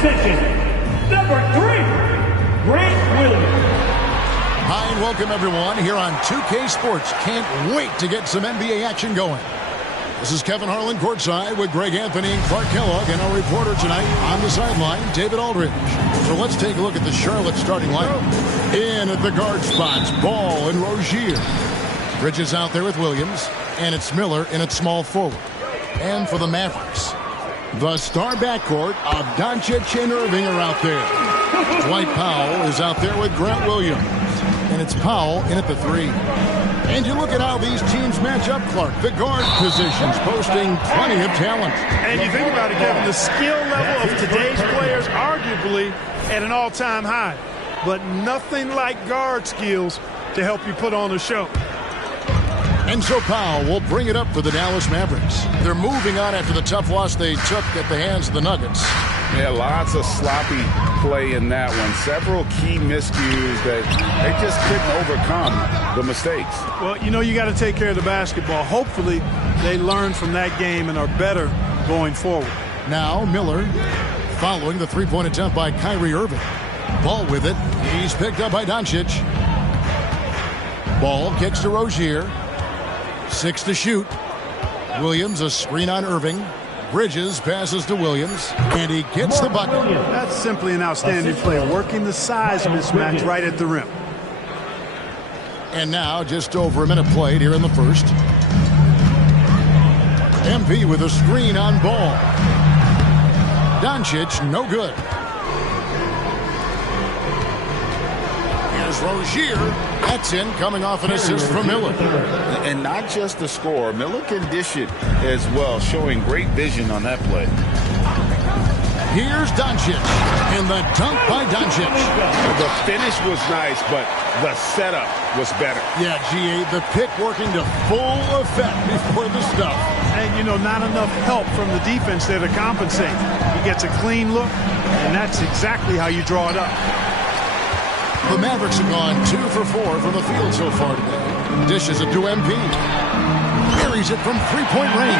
Attention, number 3, Grant Williams. Hi and welcome everyone here on 2K Sports. Can't wait to get some NBA action going. This is Kevin Harlan courtside with Greg Anthony and Clark Kellogg, and our reporter tonight on the sideline, David Aldridge. So let's take a look at the Charlotte starting lineup. In at the guard spots, Ball and Rozier. Bridges out there with Williams, and it's Miller in at small forward. And for the Mavericks, the star backcourt of Doncic and Irving are out there. Dwight Powell is out there with Grant Williams, and it's Powell in at the 3. And you look at how these teams match up, Clark. The guard positions posting plenty of talent. And you think about it, Kevin, the skill level of today's players arguably at an all-time high. But nothing like guard skills to help you put on a show. And so Powell will bring it up for the Dallas Mavericks. They're moving on after the tough loss they took at the hands of the Nuggets. Yeah, lots of sloppy play in that one. Several key miscues that they just couldn't overcome the mistakes. Well, you know, you got to take care of the basketball. Hopefully, they learn from that game and are better going forward. Now, Miller following the three-point attempt by Kyrie Irving. Ball with it. He's picked up by Doncic. Ball kicks to Rozier. 6 to shoot. Williams, a screen on Irving. Bridges passes to Williams, and he gets the bucket. That's simply an outstanding play, working the size mismatch right at the rim. And now, just over a minute played here in the first. MP with a screen on Ball. Doncic, no good. Here's Rozier. That's in, coming off an assist from Miller. And not just the score. Miller can dish it as well, showing great vision on that play. Here's Doncic, and the dunk by Doncic. The finish was nice, but the setup was better. Yeah, G.A., the pick working to full effect before the stuff. And, you know, not enough help from the defense there to compensate. He gets a clean look, and that's exactly how you draw it up. The Mavericks have gone 2 for 4 from the field so far today. Dishes it to MP. Carries it from three-point range.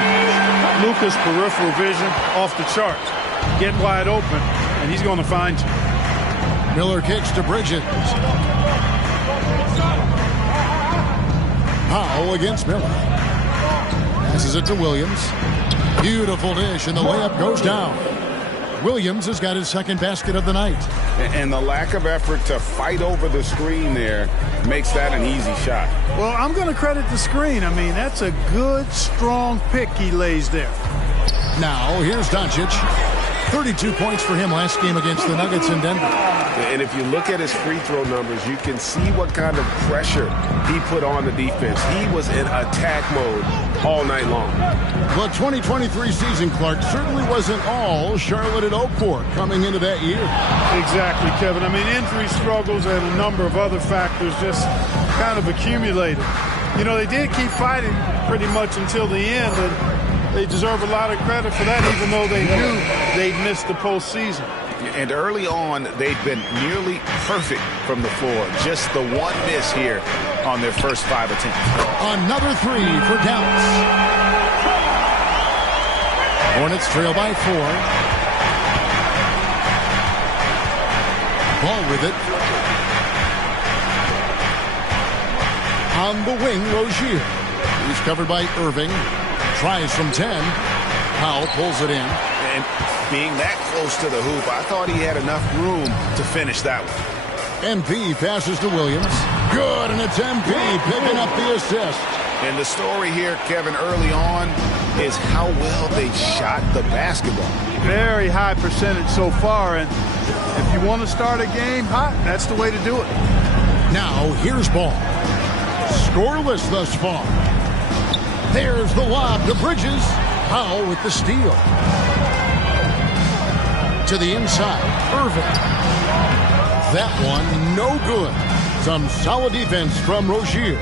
Luka's peripheral vision off the charts. Get wide open, and he's going to find you. Miller kicks to Bridges. Powell against Miller. Passes it to Williams. Beautiful dish, and the layup goes down. Williams has got his second basket of the night. And the lack of effort to fight over the screen there makes that an easy shot. Well, I'm going to credit the screen. I mean, that's a good, strong pick he lays there. Now, here's Doncic. 32 points for him last game against the Nuggets in Denver. And if you look at his free throw numbers, you can see what kind of pressure he put on the defense. He was in attack mode all night long. The 2023 season, Clark, certainly wasn't all Charlotte at Oakport coming into that year. Exactly, Kevin. I mean, injury struggles and a number of other factors just kind of accumulated. You know, they did keep fighting pretty much until the end, and they deserve a lot of credit for that, even though they knew they'd missed the postseason. And early on, they'd been nearly perfect from the floor. Just the one miss here on their first 5 attempts. Another 3 for Dallas. Hornets trail by 4. Ball with it. On the wing, Rozier. He's covered by Irving. Tries from 10. Powell pulls it in. And being that close to the hoop, I thought he had enough room to finish that one. MP passes to Williams. Good, and it's MP picking up the assist. And the story here, Kevin, early on is how well they shot the basketball. Very high percentage so far, and if you want to start a game hot, that's the way to do it. Now, here's Ball. Scoreless thus far. There's the lob to Bridges. Powell with the steal. To the inside, Irving. That one, no good. Some solid defense from Rozier.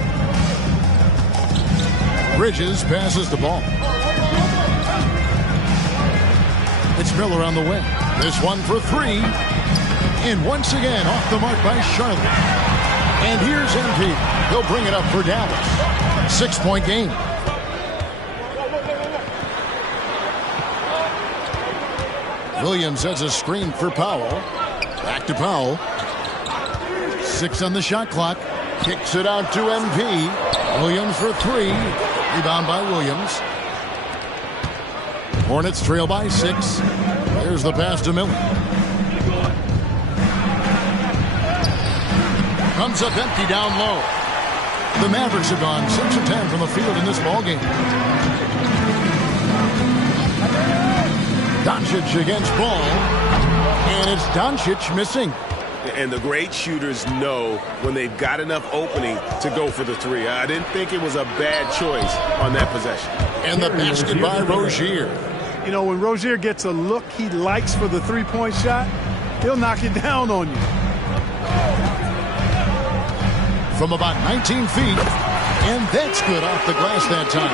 Bridges passes the ball. It's Miller on the wing. This one for 3. And once again, off the mark by Charlotte. And here's MP. He'll bring it up for Dallas. 6-point game. Williams has a screen for Powell. Back to Powell. 6 on the shot clock. Kicks it out to MP. Williams for 3. Rebound by Williams. Hornets trail by 6. There's the pass to Miller. Comes up empty down low. The Mavericks have gone 6 of 10 from the field in this ballgame. Doncic against Ball. And it's Doncic missing. And the great shooters know when they've got enough opening to go for the 3. I didn't think it was a bad choice on that possession. And the basket by Rozier. You know, when Rozier gets a look he likes for the three-point shot, he'll knock it down on you. From about 19 feet. And that's good off the glass that time.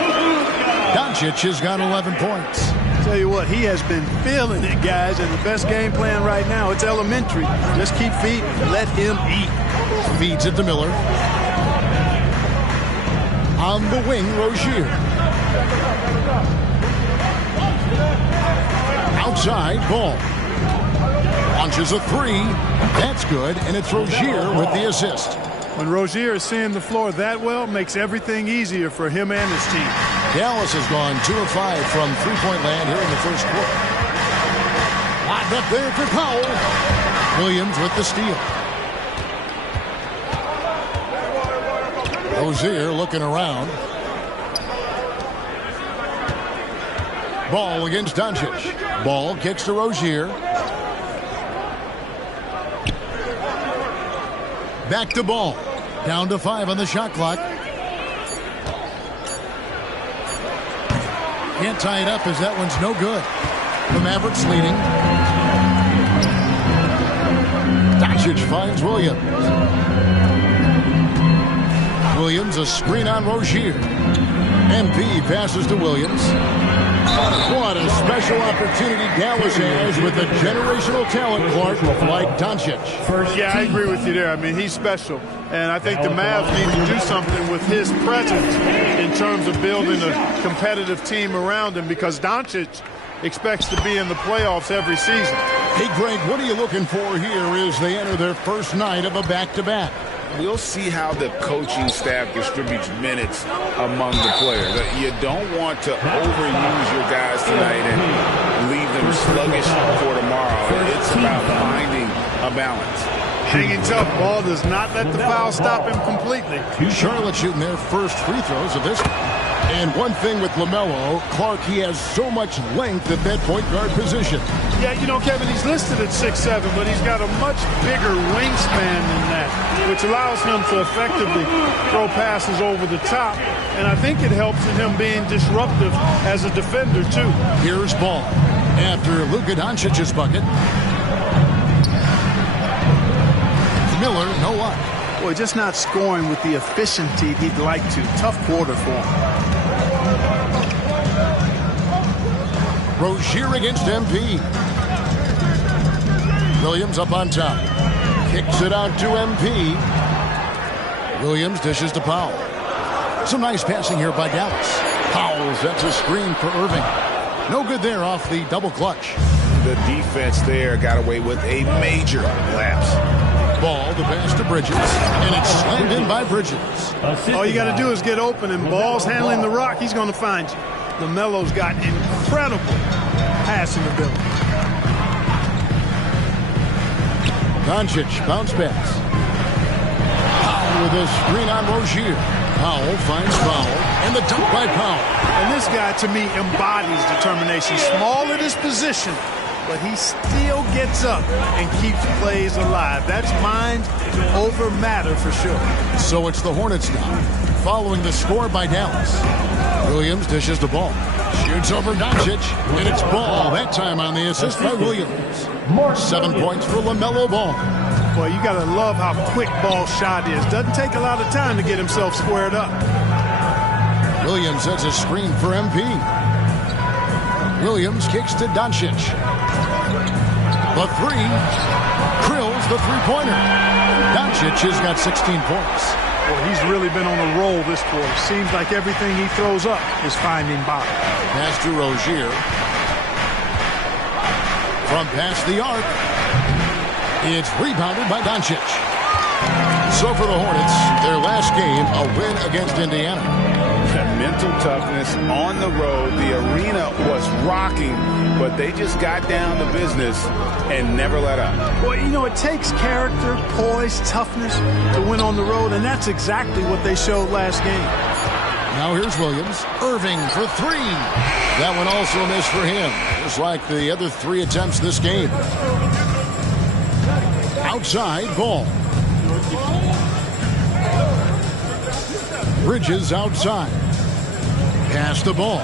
Doncic has got 11 points. Tell you what, he has been feeling it, guys, and the best game plan right now, it's elementary. Just keep feeding. Let him eat. Feeds it to Miller. On the wing, Rozier. Outside, Ball. Launches a 3. That's good, and it's Rozier with the assist. When Rozier is seeing the floor that well, makes everything easier for him and his team. Dallas has gone 2 of 5 from three-point land here in the first quarter. Locked up there for Powell. Williams with the steal. Rozier looking around. Ball against Doncic. Ball kicks to Rozier. Back to Ball. Down to 5 on the shot clock. Can't tie it up as that one's no good. The Mavericks leading. Doncic finds Williams. Williams a screen on Rozier. MP passes to Williams. What a special opportunity Dallas has with a generational talent, Clark, like Doncic. Yeah, I agree with you there. I mean, he's special. And I think the Mavs need to do something with his presence in terms of building a competitive team around him, because Doncic expects to be in the playoffs every season. Hey, Greg, what are you looking for here as they enter their first night of a back-to-back? We'll see how the coaching staff distributes minutes among the players. You don't want to overuse your guys tonight and leave them sluggish for tomorrow. It's about finding a balance. Hanging tough. Ball does not let the foul stop him completely. Charlotte shooting their first free throws of this. And one thing with LaMelo, Clark, he has so much length at that point guard position. Yeah, you know, Kevin, he's listed at 6'7", but he's got a much bigger wingspan than that, which allows him to effectively throw passes over the top. And I think it helps in him being disruptive as a defender, too. Here's Ball after Luka Doncic's bucket. Miller, no luck. Boy, just not scoring with the efficiency he'd like to. Tough quarter for him. Rozier against MP. Williams up on top. Kicks it out to MP. Williams dishes to Powell. Some nice passing here by Dallas. Powell sets a screen for Irving. No good there off the double clutch. The defense there got away with a major lapse. Ball, the pass to Bridges, and it's slammed in by Bridges. All you got to do is get open, and Ball's handling the rock. He's going to find you. LaMelo's got incredible passing ability. Doncic, bounce pass. Powell with a screen on Rozier. Powell finds Powell, and the dunk by Powell. And this guy, to me, embodies determination. Small at his position, but he still gets up and keeps plays alive. That's mind over matter for sure. So it's the Hornets now, following the score by Dallas. Williams dishes the ball. Shoots over Doncic, and it's Ball. That time on the assist by Williams. 7 points for LaMelo Ball. Boy, you got to love how quick Ball's shot is. Doesn't take a lot of time to get himself squared up. Williams sets a screen for MP. Williams kicks to Doncic. The 3. Drills the three-pointer. Doncic has got 16 points. Well, he's really been on a roll this quarter. Seems like everything he throws up is finding bottom. Pass to Rozier. From past the arc, it's rebounded by Doncic. So for the Hornets, their last game, a win against Indiana. Mental toughness on the road. The arena was rocking, but they just got down to business and never let up. Well, you know, it takes character, poise, toughness to win on the road, and that's exactly what they showed last game. Now here's Williams. Irving for three. That one also missed for him, just like the other 3 attempts this game. Outside ball. Bridges outside. Pass the ball.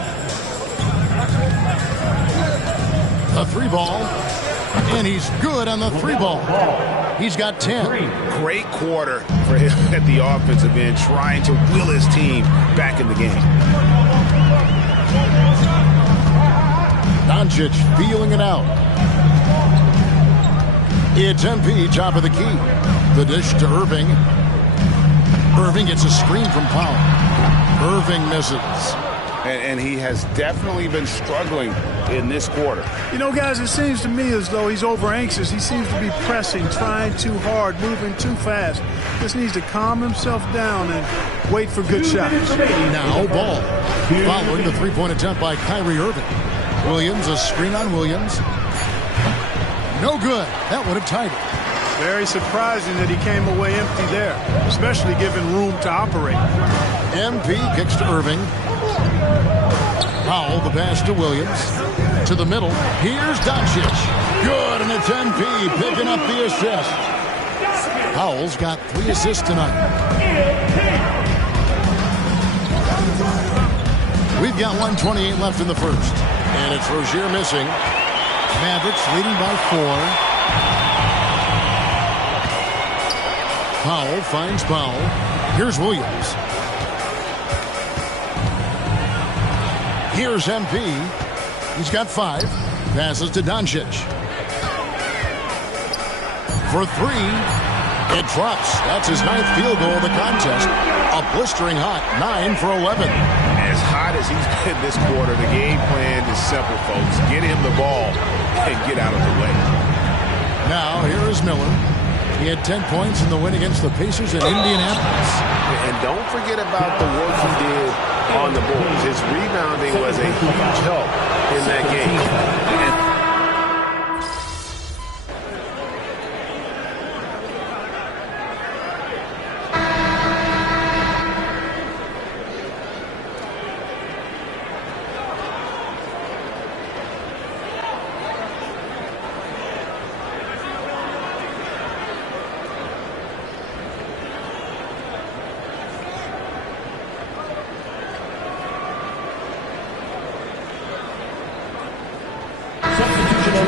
A 3-ball. And he's good on the 3-ball. He's got 10. Great quarter for him at the offensive end, trying to will his team back in the game. Doncic feeling it out. It's MP, top of the key. The dish to Irving. Irving gets a screen from Powell. Irving misses. And he has definitely been struggling in this quarter. You know, guys, it seems to me as though he's over-anxious. He seems to be pressing, trying too hard, moving too fast. Just needs to calm himself down and wait for good shots. Now ball. Following the 3-point attempt by Kyrie Irving. Williams, a screen on Williams. No good. That would have tied it. Very surprising that he came away empty there, especially given room to operate. MP kicks to Irving. Powell, the pass to Williams. To the middle. Here's Doncic. Good, and it's MP picking up the assist. Powell's got 3 assists tonight. We've got 1:28 left in the first. And it's Rozier missing. Mavericks leading by 4. Powell finds Powell. Here's Williams. Here's MP. He's got 5. Passes to Doncic. For 3. It drops. That's his 9th field goal of the contest. A blistering hot 9 for 11. As hot as he's been this quarter, the game plan is simple, folks. Get him the ball and get out of the way. Now here is Miller. He had 10 points in the win against the Pacers in Indianapolis. And don't forget about the work he did on the boards. His rebounding was a huge help in that game.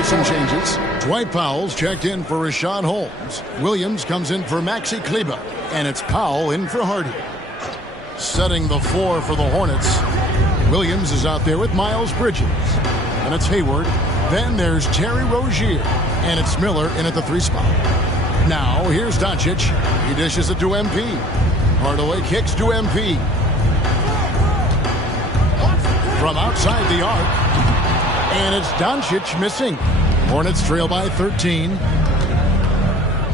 Some changes. Dwight Powell's checked in for Rashawn Holmes. Williams comes in for Maxi Kleber. And it's Powell in for Hardy. Setting the 4 for the Hornets. Williams is out there with Miles Bridges. And it's Hayward. Then there's Terry Rozier. And it's Miller in at the 3 spot. Now here's Doncic. He dishes it to MP. Hardaway kicks to MP. From outside the arc. And it's Doncic missing. Hornets trail by 13.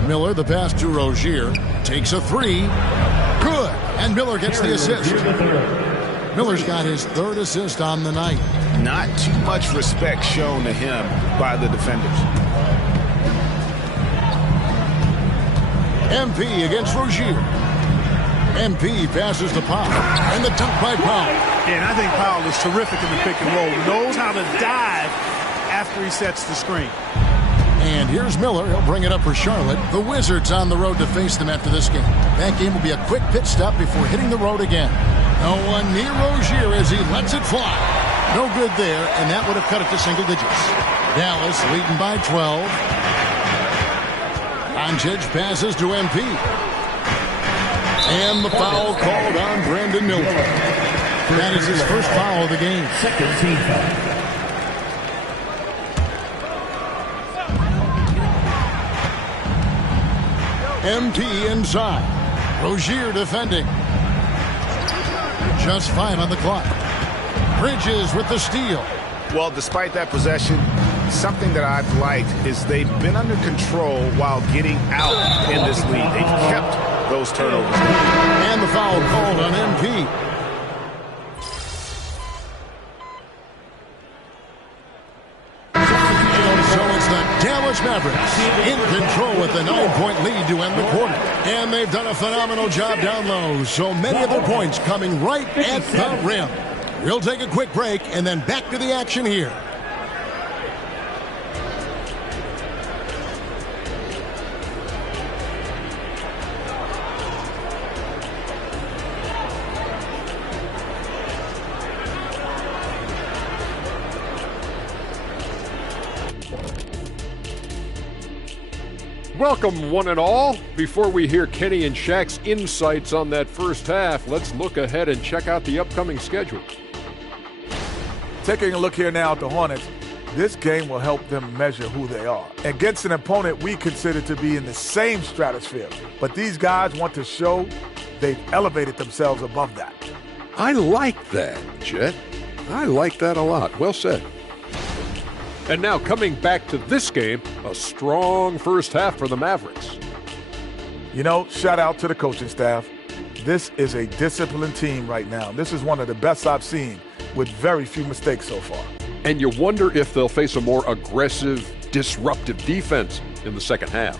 Miller, the pass to Rozier, takes a 3. Good. And Miller gets the assist. Miller's got his 3rd assist on the night. Not too much respect shown to him by the defenders. MP against Rozier. MP passes to Powell. And the dunk by Powell. And I think Powell is terrific in the pick and roll. Knows how to dive after he sets the screen. And here's Miller. He'll bring it up for Charlotte. The Wizards on the road to face them after this game. That game will be a quick pit stop before hitting the road again. No one near Rozier as he lets it fly. No good there, and that would have cut it to single digits. Dallas leading by 12. Doncic passes to MP. And the foul called on Brandon Miller. That is his first foul of the game. Second team foul. MP inside. Rozier defending. Just 5 on the clock. Bridges with the steal. Well, despite that possession, something that I've liked is they've been under control while getting out in this league. They've kept those turnovers. And the foul called on MP. So it's the Dallas Mavericks in control with a 9-point lead to end the quarter. And they've done a phenomenal job down low. So many of their points coming right at the rim. We'll take a quick break and then back to the action here. Welcome, one and all. Before we hear Kenny and Shaq's insights on that first half, let's look ahead and check out the upcoming schedule. Taking a look here now at the Hornets, this game will help them measure who they are against an opponent we consider to be in the same stratosphere. But these guys want to show they've elevated themselves above that. I like that, Jet. I like that a lot. Well said. And now coming back to this game, a strong first half for the Mavericks. You know, shout out to the coaching staff. This is a disciplined team right now. This is one of the best I've seen with very few mistakes so far. And you wonder if they'll face a more aggressive, disruptive defense in the second half.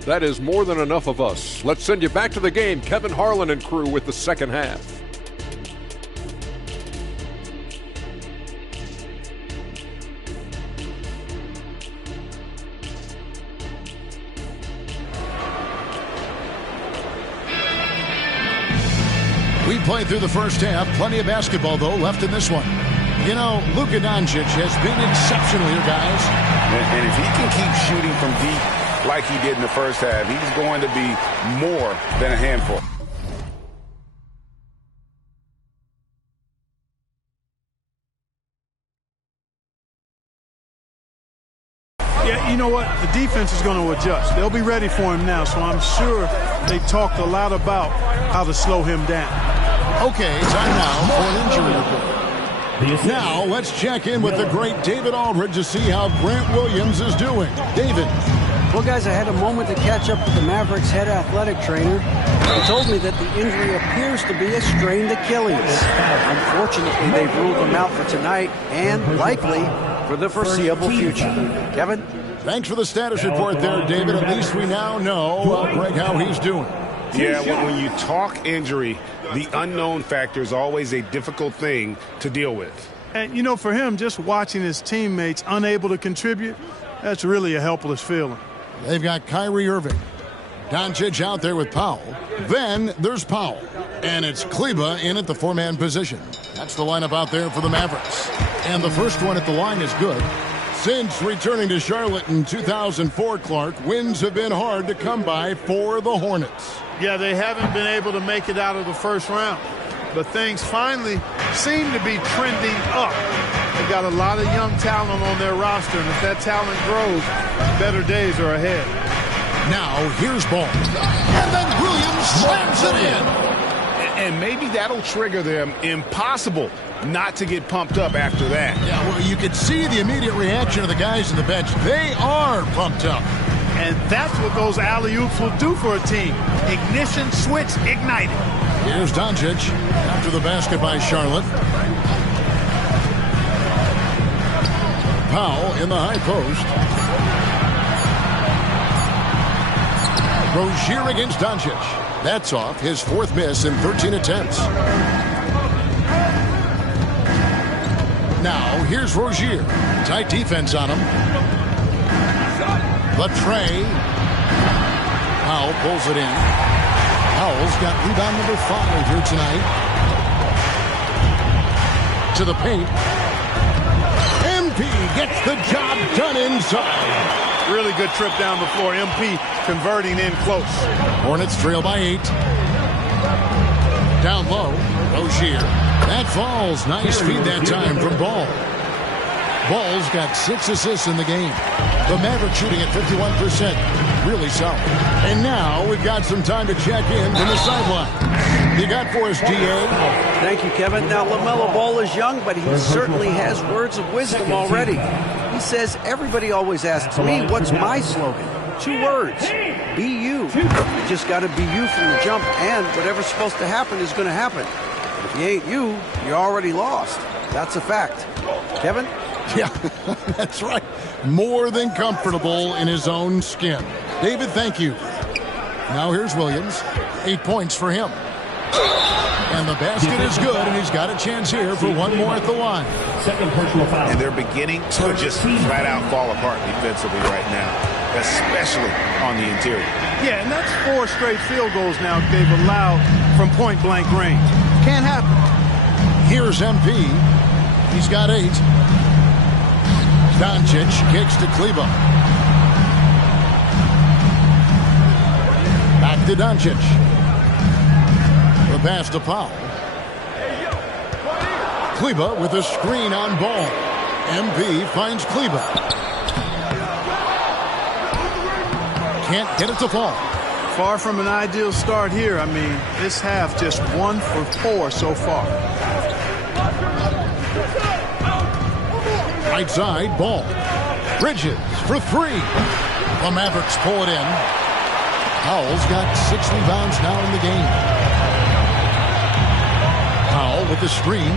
That is more than enough of us. Let's send you back to the game, Kevin Harlan and crew with the second half. We played through the first half. Plenty of basketball, though, left in this one. You know, Luka Doncic has been exceptional here, guys. And if he can keep shooting from deep like he did in the first half, he's going to be more than a handful. Yeah, you know what? The defense is going to adjust. They'll be ready for him now, so I'm sure they talked a lot about how to slow him down. Okay, time now for an injury report. Now, let's check in with the great David Aldridge to see how Grant Williams is doing. David. Well, guys, I had a moment to catch up with the Mavericks head athletic trainer. He told me that the injury appears to be a strained Achilles. Unfortunately, they've ruled him out for tonight and likely for the foreseeable future. Kevin? Thanks for the status report there, David. At least we now know, Greg, how he's doing. Yeah, when you talk injury, the unknown factor is always a difficult thing to deal with. And, you know, for him, just watching his teammates unable to contribute, that's really a helpless feeling. They've got Kyrie Irving. Doncic out there with Powell. Then there's Powell. And it's Kleba in at the four-man position. That's the lineup out there for the Mavericks. And the first one at the line is good. Since returning to Charlotte in 2004, Clark, wins have been hard to come by for the Hornets. Yeah, they haven't been able to make it out of the first round. But things finally seem to be trending up. They've got a lot of young talent on their roster, and if that talent grows, better days are ahead. Now, here's Ball. And then Williams slams it in. And maybe that'll trigger them. Impossible not to get pumped up after that. Yeah, well, you could see the immediate reaction of the guys on the bench. They are pumped up. And that's what those alley-oops will do for a team. Ignition switch ignited. Here's Doncic after the basket by Charlotte. Powell in the high post. Rozier against Doncic. That's off, his fourth miss in 13 attempts. Now, here's Rozier. Tight defense on him. Latre. Powell pulls it in. Powell's got rebound number 5 here tonight. To the paint. MP gets the job done inside. Really good trip down the floor. MP converting in close. Hornets trail by 8. Down low. Rozier. That falls. Nice feed that time from Ball. Ball's got 6 assists in the game. The Mavericks shooting at 51%. Really solid. And now we've got some time to check in from the sideline. you got for us, DA? Thank you, Kevin. Now, LaMelo Ball is young, but he certainly has words of wisdom already. He says, everybody always asks me, what's my slogan? 2 words, be you. You just got to be you from the jump, and whatever's supposed to happen is going to happen. If you ain't you, you're already lost. That's a fact. Kevin? Yeah, that's right. More than comfortable in his own skin. David, thank you. Now here's Williams. 8 points for him. And the basket is good, and he's got a chance here for one more at the line. Second personal foul. And they're beginning to just flat out fall apart defensively right now, especially on the interior. Yeah, and that's 4 straight field goals now they've allowed from point-blank range. Can't happen. Here's MP. He's got 8. Doncic kicks to Kleber. Back to Doncic. The pass to Powell. Kleber with a screen on Ball. MP finds Kleber. Can't get it to fall. Far from an ideal start here. I mean, this half just 1 for 4 so far. Right side, Ball. Bridges for 3. The Mavericks pull it in. Powell's got 6 rebounds now in the game. Powell with the screen.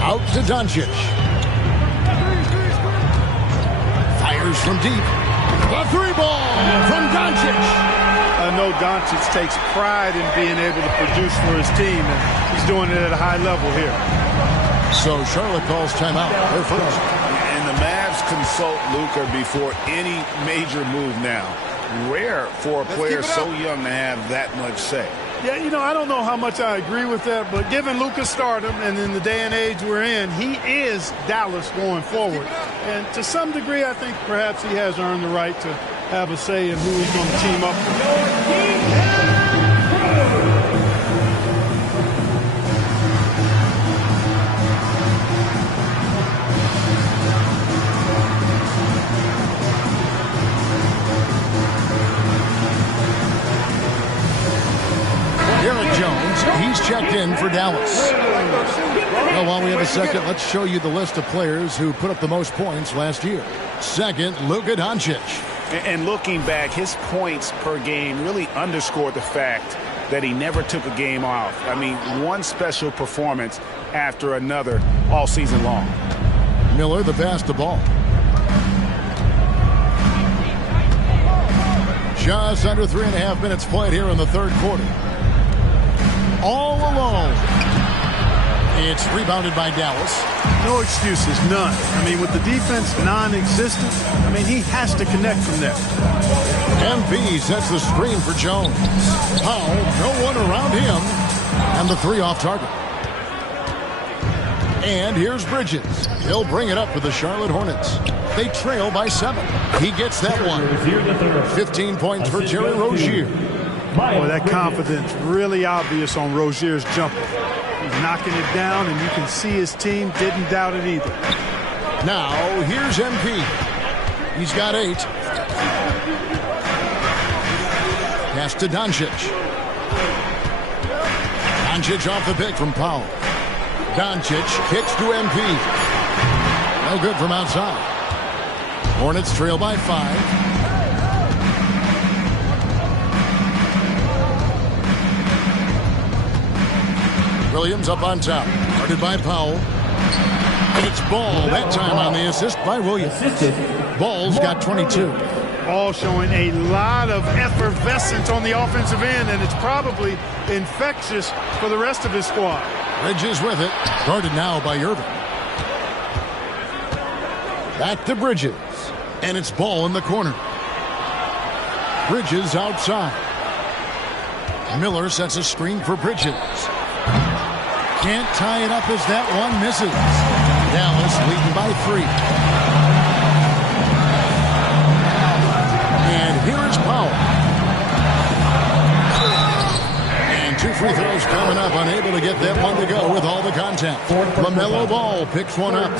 Out to Doncic. Fires from deep. The 3-ball from Doncic. I know Doncic takes pride in being able to produce for his team, and he's doing it at a high level here. So Charlotte calls timeout. They're first. And the Mavs consult Luka before any major move now. Rare for a player so young to have that much say. Yeah, you know, I don't know how much I agree with that, but given Luka's stardom and in the day and age we're in, he is Dallas going forward. And to some degree, I think perhaps he has earned the right to have a say in who he's going to team up with. He's checked in for Dallas. Well, while we have a second, let's show you the list of players who put up the most points last year. Second, Luka Doncic. And looking back, his points per game really underscored the fact that he never took a game off. I mean, one special performance after another all season long. Miller, the pass to Ball. Just under 3.5 minutes played here in the third quarter. All alone. It's rebounded by Dallas. No excuses, none. I mean, with the defense non-existent, I mean, he has to connect from there. MP sets the screen for Jones. Powell, no one around him. And the 3 off target. And here's Bridges. He'll bring it up for the Charlotte Hornets. They trail by 7. He gets that one. 15 points for Terry Rozier. Boy, that confidence really obvious on Rozier's jumper. He's knocking it down, and you can see his team didn't doubt it either. Now, here's MP. He's got 8. Pass to Doncic. Doncic off the pick from Powell. Doncic kicks to MP. No good from outside. Hornets trail by 5. Williams up on top. Guarded by Powell. And it's Ball that time on the assist by Williams. Ball's got 22. Ball showing a lot of effervescence on the offensive end, and it's probably infectious for the rest of his squad. Bridges with it. Guarded now by Irving. Back to Bridges. And it's Ball in the corner. Bridges outside. Miller sets a screen for Bridges. Can't tie it up as that one misses. Dallas leading by 3. And here is Powell. And 2 free free throws coming up, unable to get that one to go with all the contact. LaMelo Ball picks one up.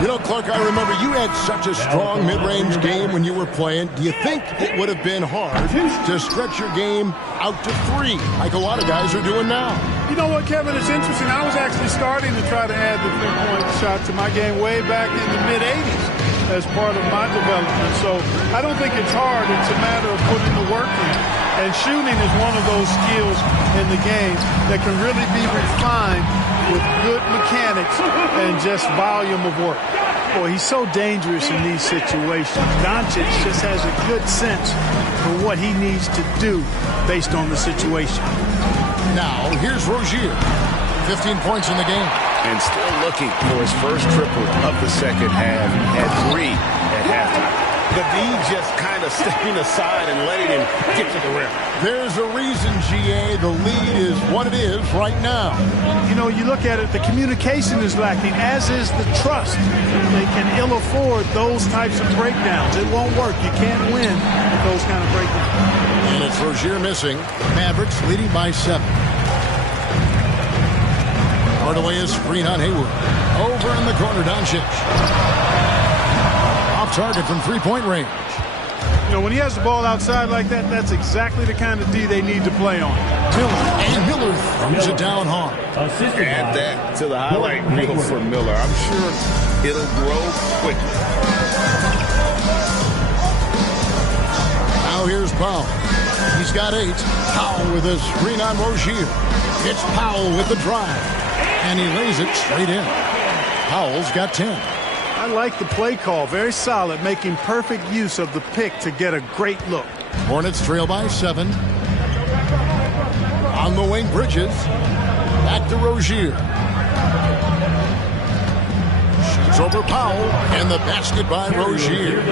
You know, Clark, I remember you had such a strong mid-range game when you were playing. Do you think it would have been hard to stretch your game out to 3 like a lot of guys are doing now? You know what, Kevin? It's interesting. I was actually starting to try to add the three-point shot to my game way back in the mid-'80s as part of my development. So I don't think it's hard. It's a matter of putting the work in. And shooting is one of those skills in the game that can really be refined with good mechanics and just volume of work. Boy, he's so dangerous in these situations. Doncic just has a good sense for what he needs to do based on the situation. Now, here's Rozier. 15 points in the game. And still looking for his first triple of the second half. He had 3 at halftime. The D just kind of stepping aside and letting him get to the rim. There's a reason, GA, the lead is what it is right now. You know, you look at it, the communication is lacking, as is the trust. They can ill afford those types of breakdowns. It won't work. You can't win with those kind of breakdowns. And it's Rozier missing. Mavericks leading by 7. Hardaway is screen on Hayward. Over in the corner, Doncic. Off target from three-point range. You know, when he has the ball outside like that, that's exactly the kind of D they need to play on. Miller throws it down hard. Add that to the highlight reel for Miller. I'm sure it'll grow quickly. Now here's Powell. He's got 8. Powell with a screen on Rozier. It's Powell with the drive. And he lays it straight in. Powell's got 10. I like the play call. Very solid, making perfect use of the pick to get a great look. Hornets trail by 7. On the wing, Bridges. Back to Rozier. Shoots over Powell. And the basket by Rozier.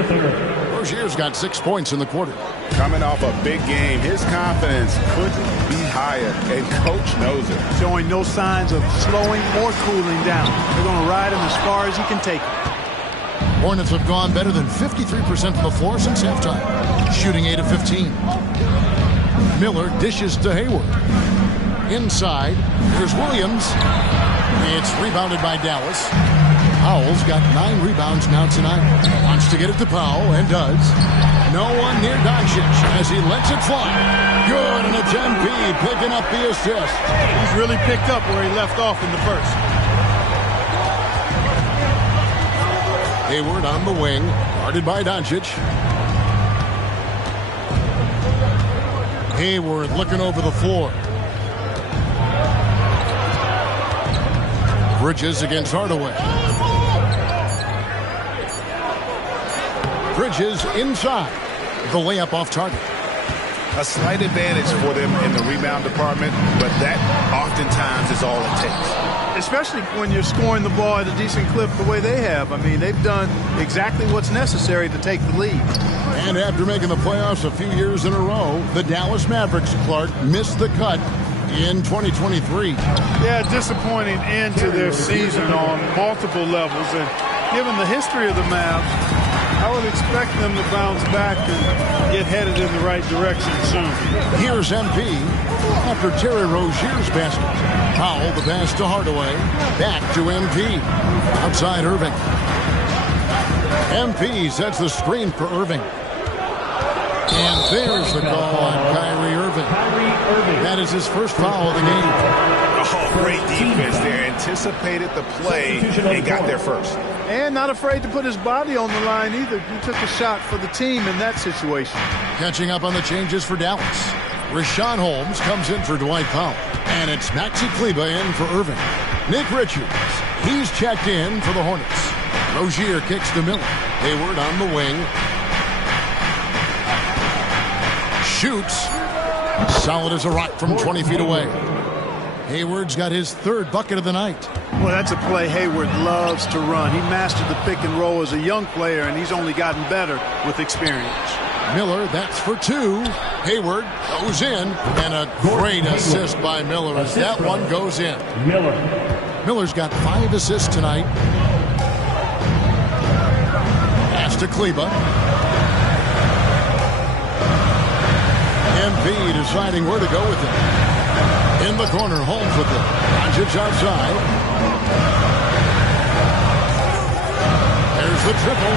Rozier's got 6 points in the quarter. Coming off a big game, his confidence couldn't be higher, and Coach knows it. Showing no signs of slowing or cooling down. They're going to ride him as far as he can take him. Hornets have gone better than 53% from the floor since halftime, shooting 8 of 15. Miller dishes to Hayward. Inside, here's Williams. It's rebounded by Dallas. Powell's got 9 rebounds now tonight. Wants to get it to Powell, and does. No one near Doncic as he lets it fly. Good, and it's MP picking up the assist. He's really picked up where he left off in the first. Hayward on the wing, guarded by Doncic. Hayward looking over the floor. Bridges against Hardaway. Bridges inside. The layup off target. A slight advantage for them in the rebound department, but that oftentimes is all it takes. Especially when you're scoring the ball at a decent clip the way they have. I mean, they've done exactly what's necessary to take the lead. And after making the playoffs a few years in a row, the Dallas Mavericks, Clark, missed the cut in 2023. Yeah, disappointing end to their season on multiple levels. And given the history of the Mavs, I would expect them to bounce back and get headed in the right direction soon. Here's MP after Terry Rozier's basket. Powell, the pass to Hardaway. Back to MP. Outside Irving. MP sets the screen for Irving. And there's the call on Kyrie Irving. That is his first foul of the game. Oh, great defense there. Anticipated the play and got there first. And not afraid to put his body on the line either. He took a shot for the team in that situation. Catching up on the changes for Dallas. Rashawn Holmes comes in for Dwight Powell. And it's Maxi Kleber in for Irving. Nick Richards, he's checked in for the Hornets. Rozier kicks to Miller. Hayward on the wing. Shoots. Solid as a rock from 20 feet away. Hayward's got his 3rd bucket of the night. Well, that's a play Hayward loves to run. He mastered the pick and roll as a young player, and he's only gotten better with experience. Miller, that's for 2. Hayward goes in, and a great assist by Miller as that one goes in. Miller's got 5 assists tonight. Pass to Kleber. MP deciding where to go with it. In the corner, Holmes with it. Doncic outside. There's the triple.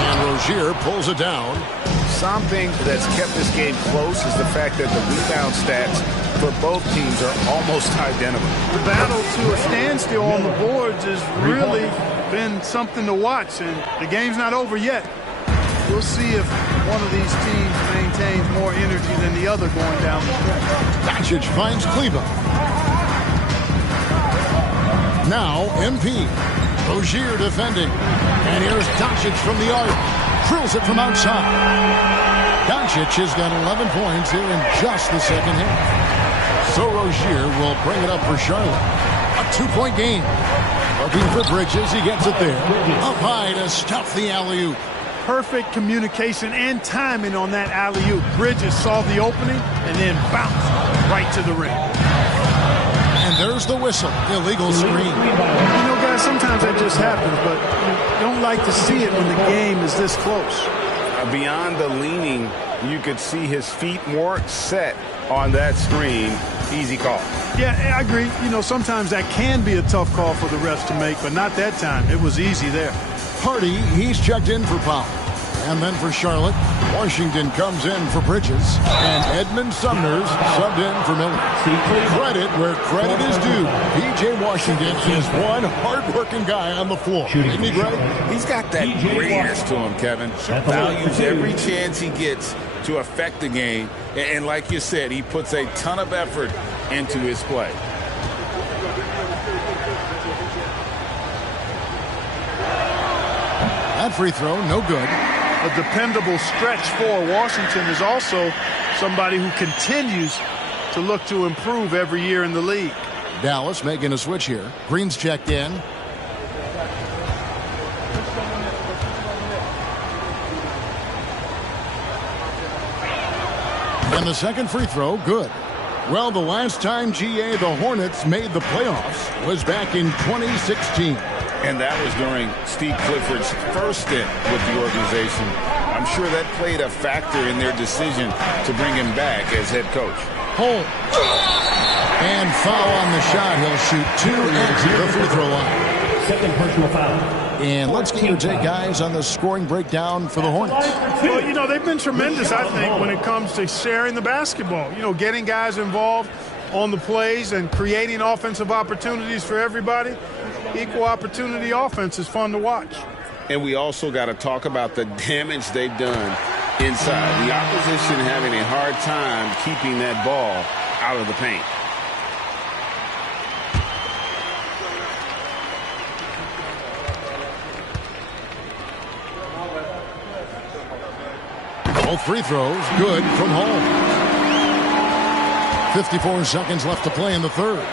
And Rozier pulls it down. Something that's kept this game close is the fact that the rebound stats for both teams are almost identical. The battle to a standstill on the boards has really been something to watch, and the game's not over yet. We'll see if one of these teams maintains more energy than the other going down the stretch. Doncic finds Cleveland. Now MP. Rozier defending. And here's Doncic from the arc. Drills it from outside. Doncic has got 11 points here in just the second half. So Rozier will bring it up for Charlotte. A 2-point game. Looking for Bridges. He gets it there. Up high to stuff the alley-oop. Perfect communication and timing on that alley-oop. Bridges saw the opening and then bounced right to the rim. And there's the whistle. Illegal screen. You know, guys, sometimes that just happens, but you don't like to see it when the game is this close. Beyond the leaning, you could see his feet more set on that screen. Easy call. Yeah, I agree. You know, sometimes that can be a tough call for the refs to make, but not that time. It was easy there. Hardy, he's checked in for Powell. And then for Charlotte, Washington comes in for Bridges. And Edmund Sumner's subbed in for Miller. Credit where credit is due. P.J. Washington is one hard-working guy on the floor. Isn't he, Greg? He's got that greatness to him, Kevin. Values every chance he gets to affect the game. And like you said, he puts a ton of effort into his play. That free throw, no good. A dependable stretch for Washington is also somebody who continues to look to improve every year in the league. Dallas making a switch here. Green's checked in. And the second free throw, good. Well, the last time GA the Hornets made the playoffs was back in 2016. And that was during Steve Clifford's first stint with the organization. I'm sure that played a factor in their decision to bring him back as head coach. Holmes. And foul on the shot. He'll shoot 2 at the free throw line. Second personal foul. And let's get your take, guys, on the scoring breakdown for the Hornets. Well, you know, they've been tremendous, I think, when it comes to sharing the basketball. You know, getting guys involved on the plays and creating offensive opportunities for everybody. Equal opportunity offense is fun to watch. And we also got to talk about the damage they've done inside. The opposition having a hard time keeping that ball out of the paint. Both free throws good from Holmes. 54 seconds left to play in the third.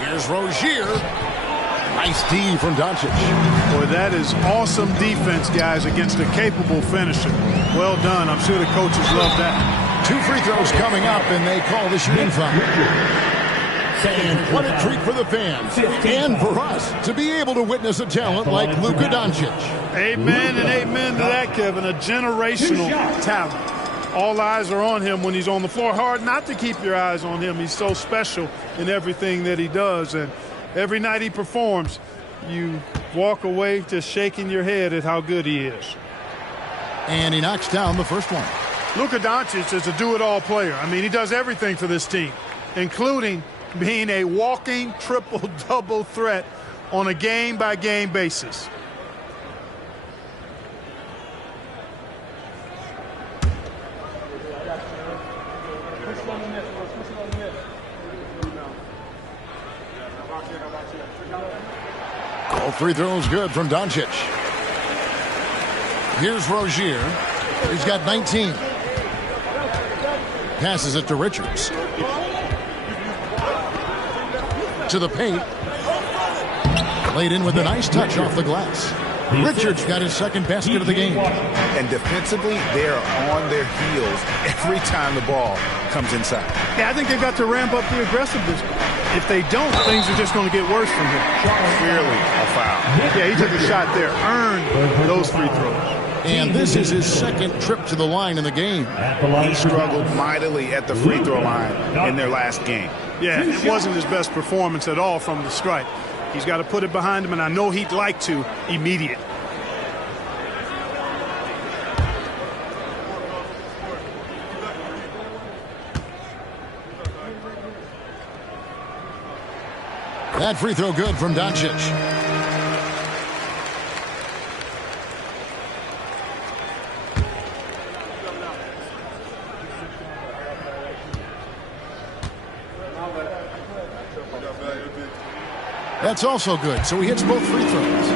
Here's Rozier. Nice D from Doncic. Boy, that is awesome defense, guys, against a capable finisher. Well done. I'm sure the coaches love that. 2 free throws coming up, and they call the shooting foul. And what a treat for the fans and for us to be able to witness a talent like Luka Doncic. Amen and amen to that, Kevin. A generational talent. All eyes are on him when he's on the floor. Hard not to keep your eyes on him. He's so special in everything that he does. And every night he performs, you walk away just shaking your head at how good he is. And he knocks down the first one. Luka Doncic is a do-it-all player. I mean, he does everything for this team, including being a walking triple-double threat on a game-by-game basis. All free throws good from Doncic. Here's Rozier. He's got 19. Passes it to Richards. To the paint. Laid in with a nice touch off the glass. Richards got his second basket of the game. And defensively, they are on their heels every time the ball comes inside. Yeah, I think they've got to ramp up the aggressiveness. If they don't, things are just going to get worse from him. Clearly a foul. Yeah, he took a shot there. Earned those free throws. And this is his second trip to the line in the game. He struggled mightily at the free throw line in their last game. Yeah, it wasn't his best performance at all from the stripe. He's got to put it behind him, and I know he'd like to immediate. That free throw good from Doncic. That's also good, so he hits both free throws.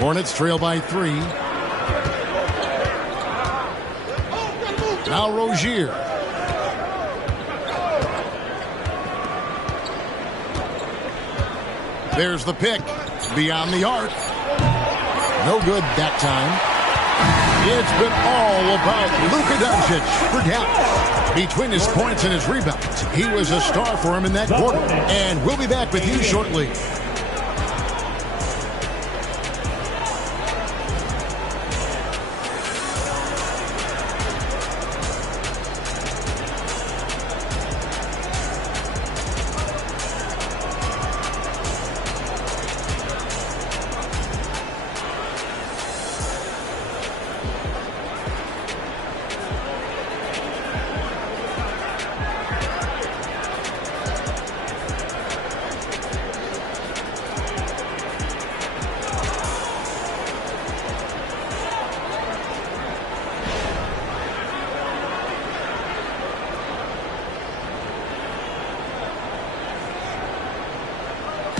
Hornets trail by 3. Now Rozier. There's the pick. Beyond the arc. No good that time. It's been all about Luka Doncic for Dallas. Between his points and his rebounds, he was a star for him in that quarter. And we'll be back with you shortly.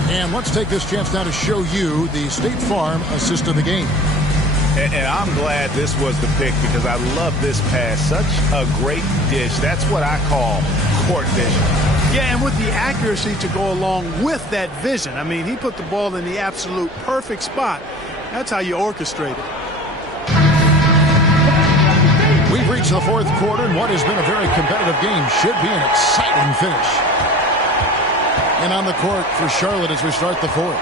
And let's take this chance now to show you the State Farm assist of the game. And I'm glad this was the pick because I love this pass. Such a great dish. That's what I call court vision. Yeah, and with the accuracy to go along with that vision. I mean, he put the ball in the absolute perfect spot. That's how you orchestrate it. We've reached the fourth quarter, and what has been a very competitive game should be an exciting finish. And on the court for Charlotte as we start the fourth.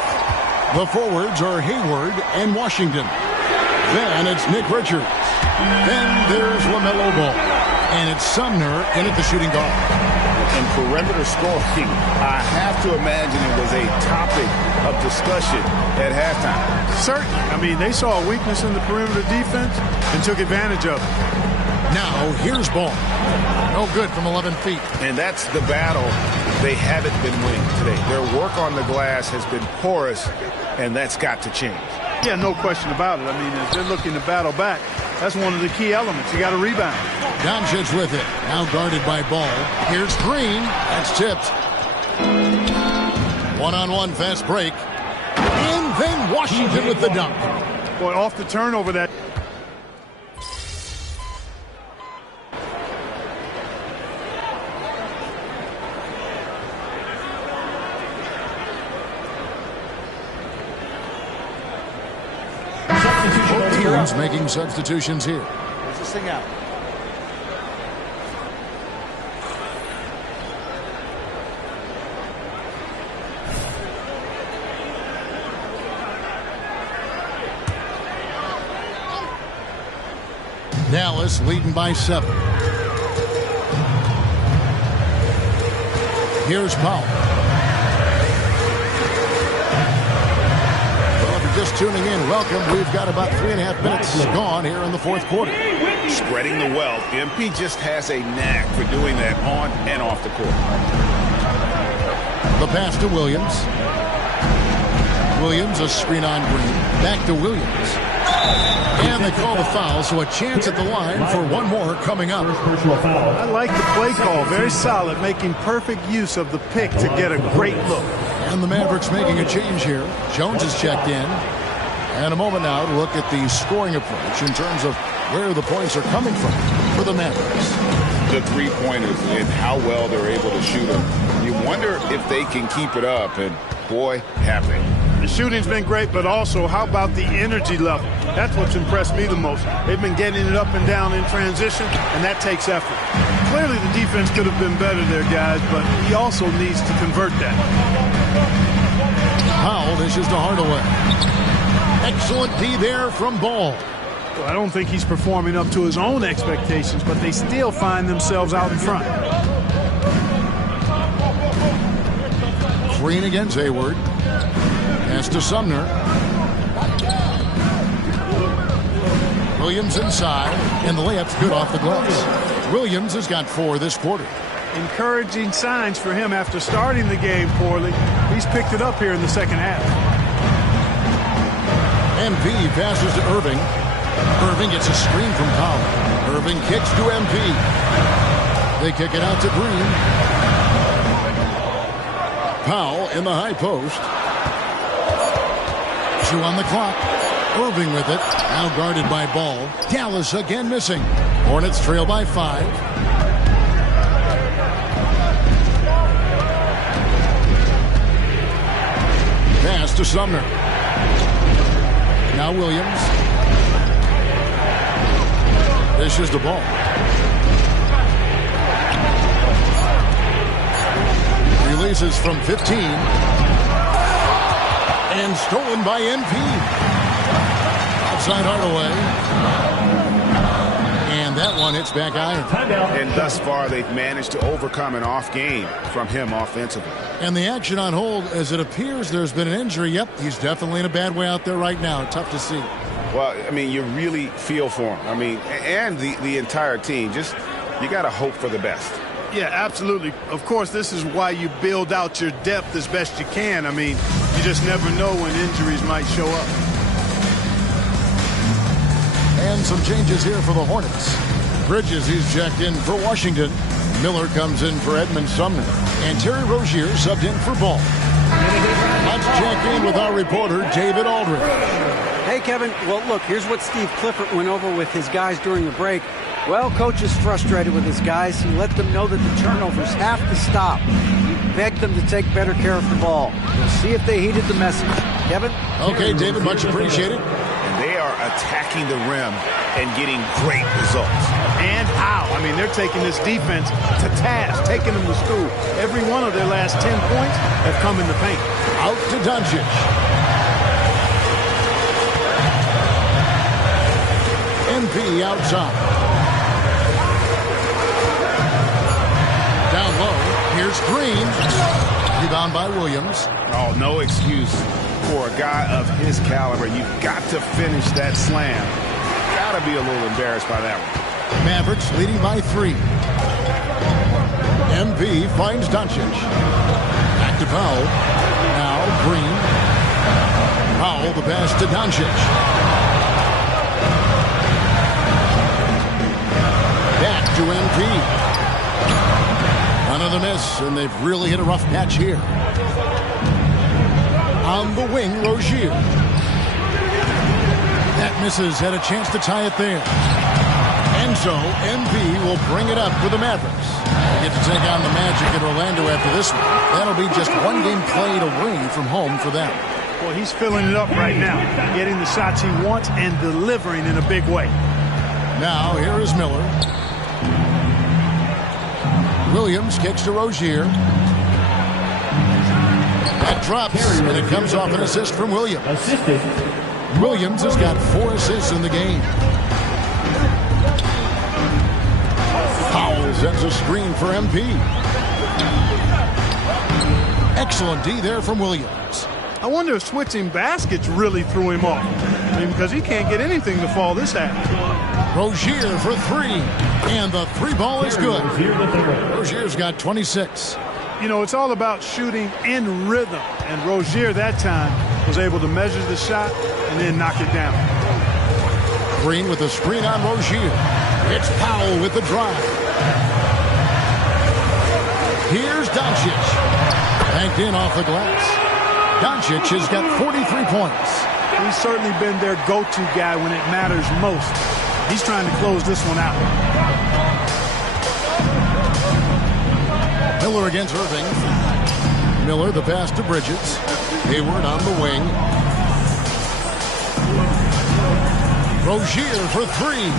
The forwards are Hayward and Washington. Then it's Nick Richards. Then there's LaMelo Ball. And it's Sumner in at the shooting guard. And perimeter scoring, I have to imagine it was a topic of discussion at halftime. Certainly. I mean, they saw a weakness in the perimeter defense and took advantage of it. Now, here's Ball. No good from 11 feet. And that's the battle they haven't been winning today. Their work on the glass has been porous, and that's got to change. Yeah, no question about it. I mean, as they're looking to battle back, that's one of the key elements. You got to rebound. Doncic with it. Now guarded by Ball. Here's Green. That's tipped. One-on-one fast break. And then Washington with the dunk. Boy, off the turnover that. Teams making substitutions here. Here's this thing out. Dallas leading by 7. Here's Powell. Well, if you're just tuning in, welcome. We've got about 3.5 minutes gone here in the fourth quarter. Spreading the wealth. MP just has a knack for doing that on and off the court. The pass to Williams. Williams, a screen on Green. Back to Williams. And they call the foul, so a chance at the line for one more coming up. I like the play call. Very solid, making perfect use of the pick to get a great look. And the Mavericks making a change here. Jones is checked in. And a moment now to look at the scoring approach in terms of where the points are coming from for the Mavericks. The three-pointers and how well they're able to shoot them. You wonder if they can keep it up, and boy, have they. The shooting's been great, but also how about the energy level? That's what's impressed me the most. They've been getting it up and down in transition, and that takes effort. Clearly the defense could have been better there, guys, but he also needs to convert that. Powell dishes to Hardaway. Excellent D there from Ball. Well, I don't think he's performing up to his own expectations, but they still find themselves out in front. Green against Hayward. Pass to Sumner. Williams inside, and the layup's good off the gloves. Williams has got 4 this quarter. Encouraging signs for him after starting the game poorly. He's picked it up here in the second half. MP passes to Irving. Irving gets a screen from Powell. Irving kicks to MP. They kick it out to Green. Powell in the high post. 2 on the clock. Irving with it. Now guarded by Ball. Dallas again missing. Hornets trail by 5. Pass to Sumner. Now Williams. Dishes the ball. Releases from 15. And stolen by MP. Outside Hardaway. And that one hits back iron. And thus far, they've managed to overcome an off game from him offensively. And the action on hold, as it appears there's been an injury. Yep, he's definitely in a bad way out there right now. Tough to see. Well, I mean, you really feel for him. I mean, and the entire team. Just, you got to hope for the best. Yeah, absolutely. Of course, this is why you build out your depth as best you can. I mean, you just never know when injuries might show up. And some changes here for the Hornets. Bridges, he's checked in for Washington. Miller comes in for Edmund Sumner. And Terry Rozier subbed in for Ball. Let's check in with our reporter, David Aldridge. Hey, Kevin. Well, look, here's what Steve Clifford went over with his guys during the break. Well, coach is frustrated with his guys. He let them know that the turnovers have to stop. He begged them to take better care of the ball. We'll see if they heeded the message. Kevin? Okay, David, much appreciated. And they are attacking the rim and getting great results. And how? I mean, they're taking this defense to task, taking them to school. Every one of their last 10 points have come in the paint. Out to Doncic. MP outside. Down low. Here's Green. Rebound by Williams. Oh, no excuse for a guy of his caliber. You've got to finish that slam. Got to be a little embarrassed by that one. Mavericks leading by 3. MP finds Doncic. Back to Powell. Now Green. Powell the pass to Doncic. Back to MP. Another miss, and they've really hit a rough patch here. On the wing, Rozier. That misses, had a chance to tie it there. And so, MP will bring it up for the Mavericks. They get to take on the Magic at Orlando after this one. That'll be just one game played away from home for them. Well, he's filling it up right now, getting the shots he wants and delivering in a big way. Now, here is Miller. Williams kicks to Rozier. That drops, and it comes off an assist from Williams. Williams has got 4 assists in the game. Powell sends a screen for MP. Excellent D there from Williams. I wonder if switching baskets really threw him off. I mean, because he can't get anything to fall this half. Rozier for 3, and the 3 ball is good. Rozier's got 26. You know, it's all about shooting in rhythm, and Rozier that time was able to measure the shot and then knock it down. Green with the screen on Rozier. It's Powell with the drive. Here's Doncic. Banked in off the glass. Doncic has got 43 points. He's certainly been their go-to guy when it matters most. He's trying to close this one out. Miller against Irving. Miller the pass to Bridges. Hayward on the wing. Rozier for 3.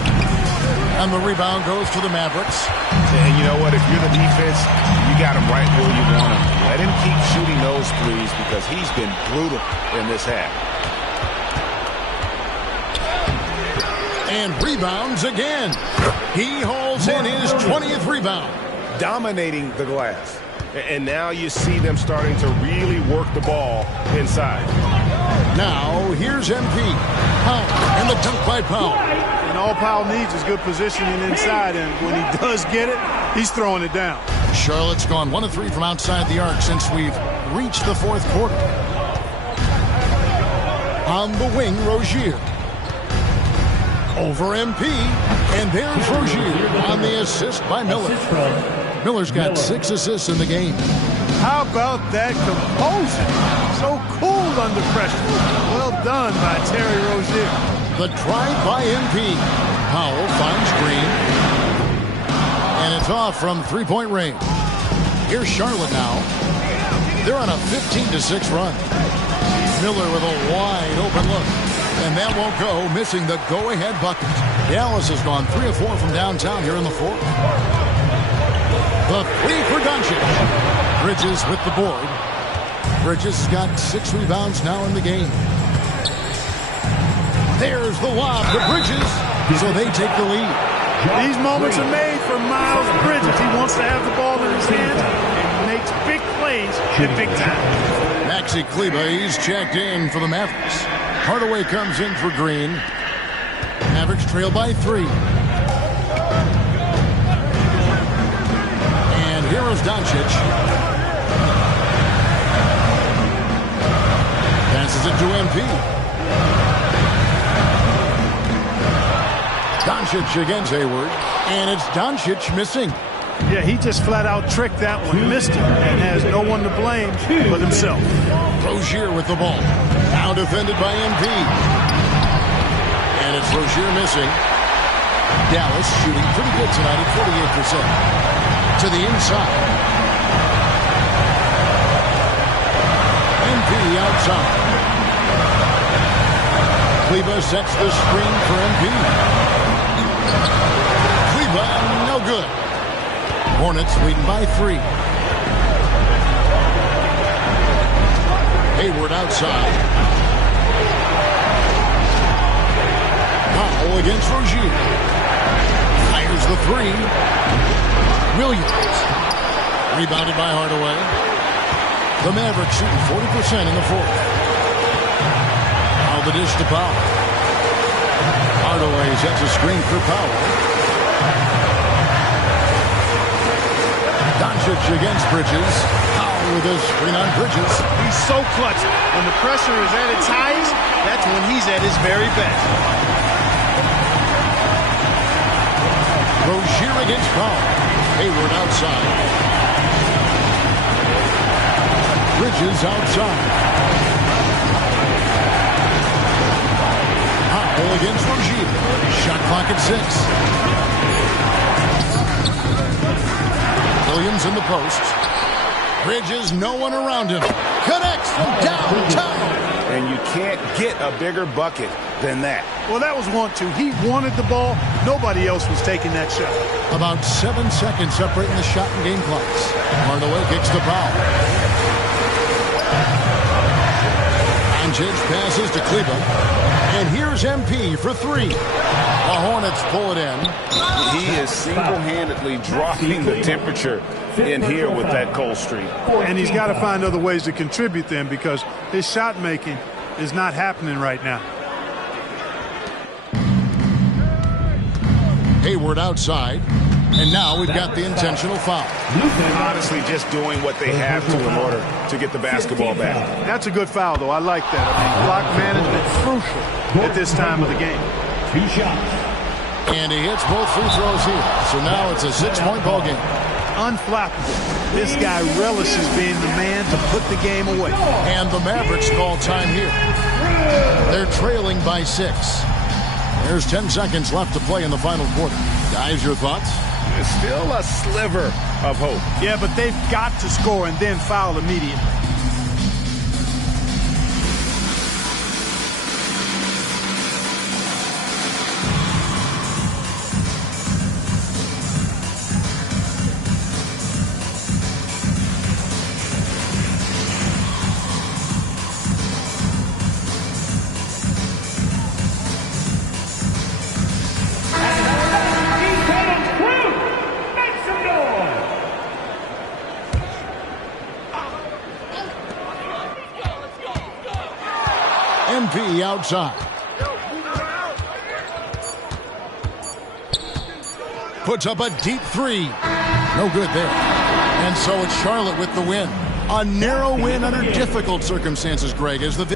And the rebound goes to the Mavericks. And you know what? If you're the defense, you got him right where you want him. Let him keep shooting those threes because he's been brutal in this half. And rebounds again. He hauls in his 20th rebound. Dominating the glass. And now you see them starting to really work the ball inside. Now, here's MP. Powell, and the dunk by Powell. And all Powell needs is good positioning inside, and when he does get it, he's throwing it down. Charlotte's gone 1 of 3 from outside the arc since we've reached the 4th quarter. On the wing, Rozier. Over MP, and there's Rozier on the assist by Miller. Miller's got 6 assists in the game. How about that composure? So cool under pressure. Well done by Terry Rozier. The drive by MP. Powell finds Green. And it's off from three-point range. Here's Charlotte now. They're on a 15-6 run. Miller with a wide open look. And that won't go, missing the go-ahead bucket. Dallas has gone 3 of 4 from downtown here in the 4th. The 3 for Doncic. Bridges with the board. Bridges has got 6 rebounds now in the game. There's the lob to Bridges, so they take the lead. These moments are made for Miles Bridges. He wants to have the ball in his hands and makes big plays at big time. Maxi Kleber, he's checked in for the Mavericks. Hardaway comes in for Green. Mavericks trail by 3. And here is Doncic. Passes it to MP. Doncic against Hayward. And it's Doncic missing. Yeah, he just flat out tricked that one, missed it, and has no one to blame but himself. Rozier with the ball. Now defended by MP. And it's Rozier missing. Dallas shooting pretty good tonight at 48%. To the inside. MP outside. Kleber sets the screen for MP. Kleber, no good. Hornets leading by 3. Hayward outside. Powell against Rozier. Fires the 3. Williams. Rebounded by Hardaway. The Mavericks shooting 40% in the 4th. Now the dish to Powell. Hardaway sets a screen for Powell. Doncic against Bridges. Powell with a screen on Bridges. He's so clutch. When the pressure is at its highest, that's when he's at his very best. Rozier against Powell. Hayward outside. Bridges outside. Powell against Rozier. Shot clock at 6. Williams in the post. Bridges, no one around him. Connects from downtown. And you can't get a bigger bucket than that. Well, that was 1-2. He wanted the ball. Nobody else was taking that shot. About 7 seconds separating the shot and game clocks. Hardaway kicks the foul. Doncic passes to Kleber. And here's MP for 3. The Hornets pull it in. He is single-handedly dropping the temperature in here with that cold streak. And he's got to find other ways to contribute then, because his shot making is not happening right now. Hayward outside. And now we've got the intentional foul. Honestly, just doing what they have to in order to get the basketball back. That's a good foul, though. I like that. I mean, block management crucial at this time of the game. 2 shots. And he hits both free throws here. So now it's a 6-point ball game. Unflappable. This guy relishes being the man to put the game away. And the Mavericks call time here. They're trailing by 6. There's 10 seconds left to play in the final quarter. Guys, your thoughts? There's still a sliver of hope. Yeah, but they've got to score and then foul immediately. MP outside. Puts up a deep three. No good there. And so it's Charlotte with the win. A narrow win under difficult circumstances, Greg, as the